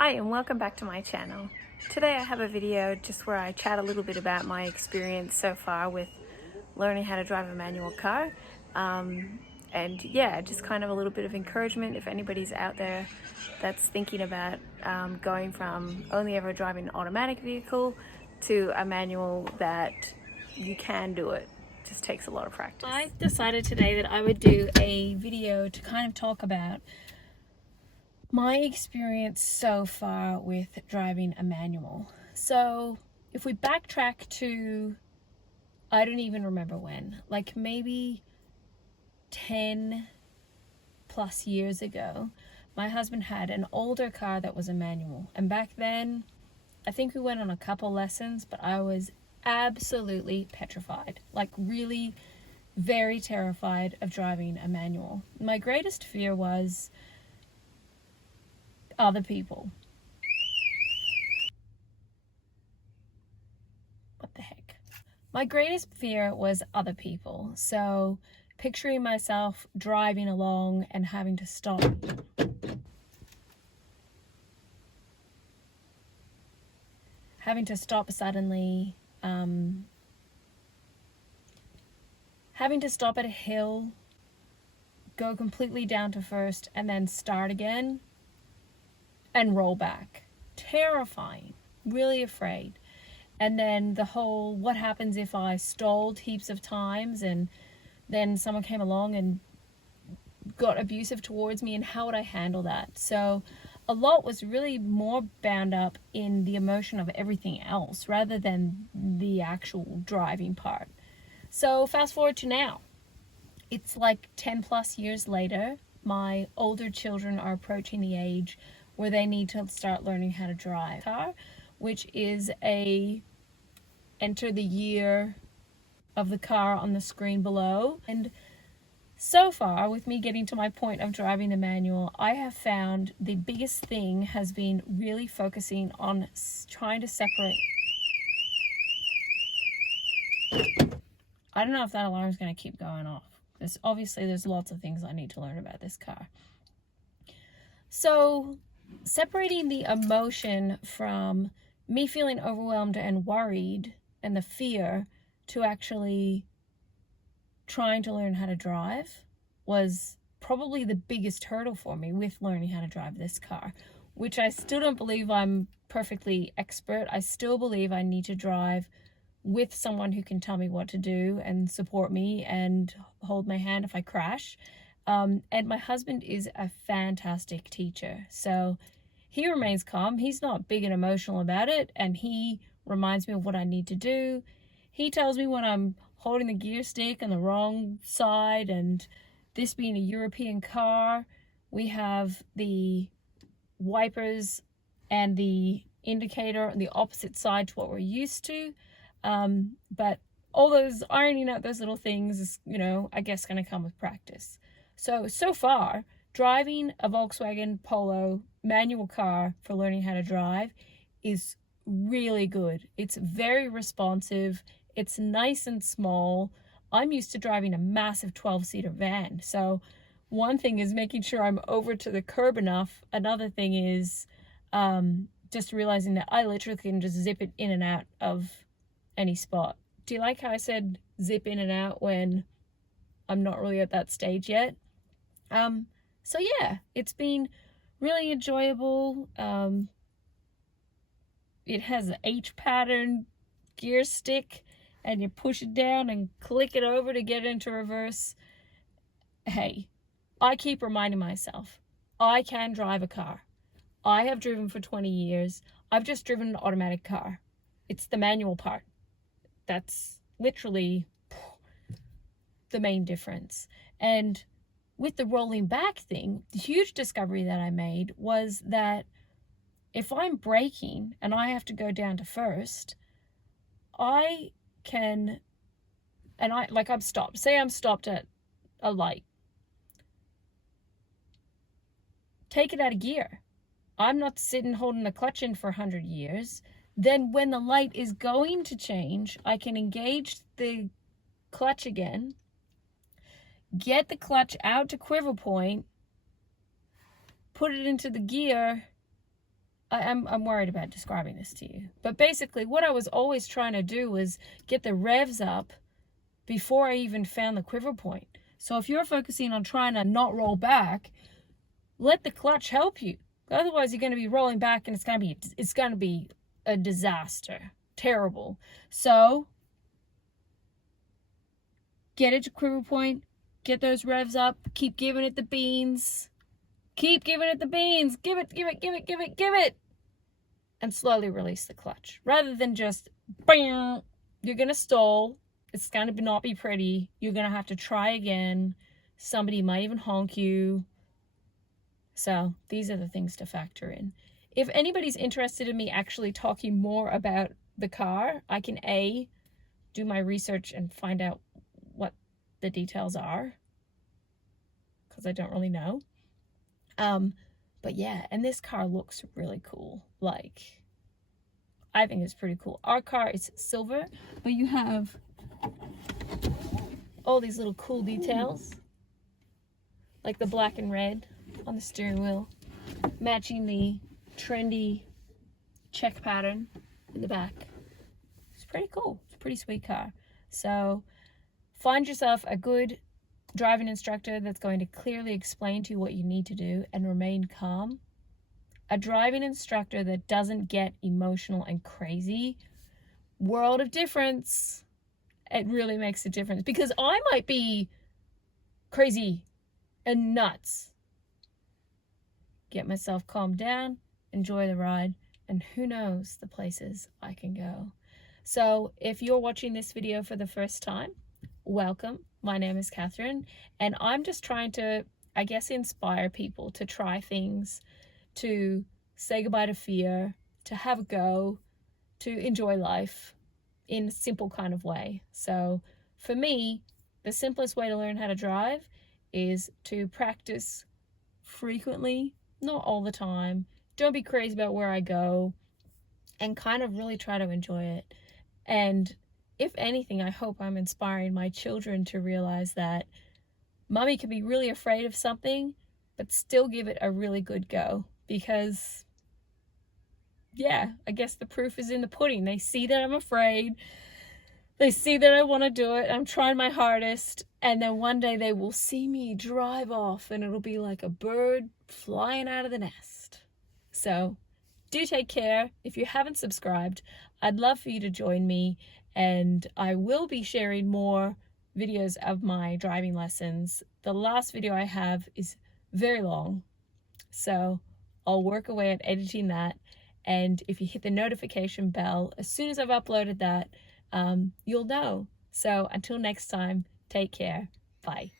Hi and welcome back to my channel. Today I have a video just where I chat a little bit about my experience so far with learning how to drive a manual car. And yeah, just kind of a little bit of encouragement if anybody's out there that's thinking about going from only ever driving an automatic vehicle to a manual, that you can do it. Just takes a lot of practice. I decided today that I would do a video to kind of talk about my experience so far with driving a manual. So if we backtrack to, I don't even remember when, like maybe 10 plus years ago, my husband had an older car that was a manual. And back then, I think we went on a couple lessons, but I was absolutely petrified, like really very terrified of driving a manual. My greatest fear was other people. What the heck? My greatest fear was other people. So picturing myself driving along and having to stop. Suddenly, having to stop at a hill, go completely down to first, and then start again and roll back. Terrifying, really afraid. And then the whole, what happens if I stalled heaps of times and then someone came along and got abusive towards me, and how would I handle that? So a lot was really more bound up in the emotion of everything else rather than the actual driving part. So fast forward to now. It's like 10 plus years later. My older children are approaching the age where they need to start learning how to drive car, which is enter the year of the car on the screen below. And so far, with me getting to my point of driving the manual, I have found the biggest thing has been really focusing on trying to separate. I don't know if that alarm is going to keep going off. Obviously, there's lots of things I need to learn about this car. So separating the emotion from me feeling overwhelmed and worried and the fear to actually trying to learn how to drive was probably the biggest hurdle for me with learning how to drive this car, which I still don't believe I'm perfectly expert. I still believe I need to drive with someone who can tell me what to do and support me and hold my hand if I crash. And my husband is a fantastic teacher. So he remains calm. He's not big and emotional about it. And he reminds me of what I need to do. He tells me when I'm holding the gear stick on the wrong side, and this being a European car, we have the wipers and the indicator on the opposite side to what we're used to. But all those ironing out those little things is, I guess going to come with practice. So far, driving a Volkswagen Polo manual car for learning how to drive is really good. It's very responsive. It's nice and small. I'm used to driving a massive 12-seater van. So one thing is making sure I'm over to the curb enough. Another thing is just realizing that I literally can just zip it in and out of any spot. Do you like how I said zip in and out when I'm not really at that stage yet? So yeah, it's been really enjoyable. It has an H pattern gear stick, and you push it down and click it over to get into reverse. Hey, I keep reminding myself, I can drive a car. I have driven for 20 years. I've just driven an automatic car. It's the manual part. That's literally the main difference. And with the rolling back thing, the huge discovery that I made was that if I'm braking and I have to go down to first, I can, and I'm stopped. Say I'm stopped at a light. Take it out of gear. I'm not sitting holding the clutch in for 100 years. Then when the light is going to change, I can engage the clutch again, get the clutch out to quiver point, put it into the gear, I'm worried about describing this to you. But basically, what I was always trying to do was get the revs up before I even found the quiver point. So if you're focusing on trying to not roll back, let the clutch help you. Otherwise, you're going to be rolling back, and it's going to be a disaster, terrible. So get it to quiver point, get those revs up, keep giving it the beans. Keep giving it the beans. Give it. And slowly release the clutch. Rather than just, bam, you're going to stall. It's going to not be pretty. You're going to have to try again. Somebody might even honk you. So these are the things to factor in. If anybody's interested in me actually talking more about the car, I can A, do my research and find out what the details are, because I don't really know. But yeah, and this car looks really cool. Like, I think it's pretty cool. Our car is silver, but you have all these little cool details, like the black and red on the steering wheel, matching the trendy check pattern in the back. It's pretty cool. It's a pretty sweet car. So find yourself a good driving instructor that's going to clearly explain to you what you need to do and remain calm. A driving instructor that doesn't get emotional and crazy. World of difference. It really makes a difference, because I might be crazy and nuts. Get myself calmed down, enjoy the ride, and who knows the places I can go. So if you're watching this video for the first time, welcome. My name is Catherine, and I'm just trying to, I guess, inspire people to try things, to say goodbye to fear, to have a go, to enjoy life in a simple kind of way. So for me, the simplest way to learn how to drive is to practice frequently, not all the time. Don't be crazy about where I go, and kind of really try to enjoy it. And if anything, I hope I'm inspiring my children to realize that mommy can be really afraid of something, but still give it a really good go. Because, yeah, I guess the proof is in the pudding. They see that I'm afraid. They see that I want to do it. I'm trying my hardest. And then one day they will see me drive off, and it'll be like a bird flying out of the nest. So do take care. If you haven't subscribed, I'd love for you to join me. And I will be sharing more videos of my driving lessons. The last video I have is very long, so I'll work away at editing that. And if you hit the notification bell, as soon as I've uploaded that, you'll know. So until next time, take care. Bye.